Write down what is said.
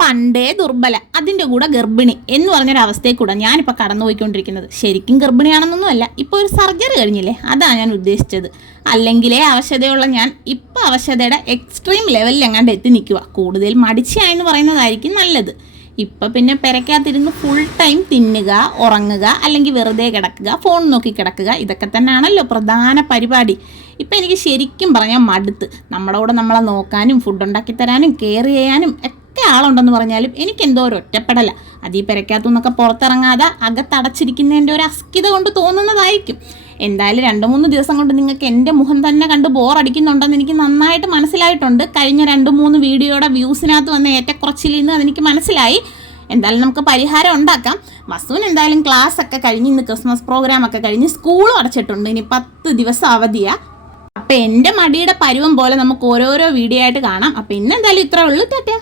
പണ്ടേ ദുർബല അതിന്റെ കൂടെ ഗർഭിണി എന്ന് പറഞ്ഞൊരു അവസ്ഥയിൽ കൂടെ ഞാനിപ്പോൾ കടന്നുപോയിക്കൊണ്ടിരിക്കുന്നത്. ശരിക്കും ഗർഭിണിയാണെന്നൊന്നും അല്ല ഇപ്പോൾ ഒരു സർജറി കഴിഞ്ഞില്ലേ? അതാണ് ഞാൻ ഉദ്ദേശിച്ചത്. അല്ലെങ്കിലേ അവശതയുള്ള ഞാൻ ഇപ്പോൾ അവശതയുടെ എക്സ്ട്രീം ലെവലിൽ എങ്ങാണ്ട് എത്തി നിൽക്കുക കൂടുതൽ മടിച്ചായെന്ന് പറയുന്നതായിരിക്കും നല്ലത്. ഇപ്പം പിന്നെ പെരക്കകത്തിരുന്ന് ഫുൾ ടൈം തിന്നുക ഉറങ്ങുക അല്ലെങ്കിൽ വെറുതെ കിടക്കുക ഫോൺ നോക്കി കിടക്കുക ഇതൊക്കെ തന്നെയാണല്ലോ പ്രധാന പരിപാടി. ഇപ്പം എനിക്ക് ശരിക്കും പറഞ്ഞാൽ മടുത്ത്. നമ്മുടെ കൂടെ നമ്മളെ നോക്കാനും ഫുഡ് ഉണ്ടാക്കി തരാനും കെയർ ചെയ്യാനും ഒക്കെ ആളുണ്ടെന്ന് പറഞ്ഞാലും എനിക്കെന്തോ ഒരു ഒറ്റപ്പെടല. അതീ പെരക്കകത്തുനിന്നൊക്കെ പുറത്തിറങ്ങാതെ അകത്തടച്ചിരിക്കുന്നതിന്റെ ഒരു അസ്കിത കൊണ്ട് തോന്നുന്നതായിരിക്കും. എന്തായാലും രണ്ട് മൂന്ന് ദിവസം കൊണ്ട് നിങ്ങൾക്ക് എന്റെ മുഖം തന്നെ കണ്ട് ബോറടിക്കുന്നുണ്ടെന്ന് എനിക്ക് നന്നായിട്ട് മനസ്സിലായിട്ടുണ്ട്. കഴിഞ്ഞ രണ്ട് മൂന്ന് വീഡിയോയുടെ വ്യൂസിനകത്ത് വന്ന ഏറ്റക്കുറച്ചിൽ നിന്ന് അതെനിക്ക് മനസ്സിലായി. എന്തായാലും നമുക്ക് പരിഹാരം ഉണ്ടാക്കാം. വസുവിന് എന്തായാലും ക്ലാസ് ഒക്കെ കഴിഞ്ഞ് ഇന്ന് ക്രിസ്മസ് പ്രോഗ്രാം ഒക്കെ കഴിഞ്ഞ് സ്കൂളും അടച്ചിട്ടുണ്ട്. ഇനി പത്ത് ദിവസം അവധിയാണ് അപ്പം എന്റെ മടിയുടെ പരുവം പോലെ നമുക്ക് ഓരോരോ വീഡിയോ ആയിട്ട് കാണാം. അപ്പം ഇന്നെന്തായാലും ഇത്രേ ഉള്ളൂ. ടാറ്റാ.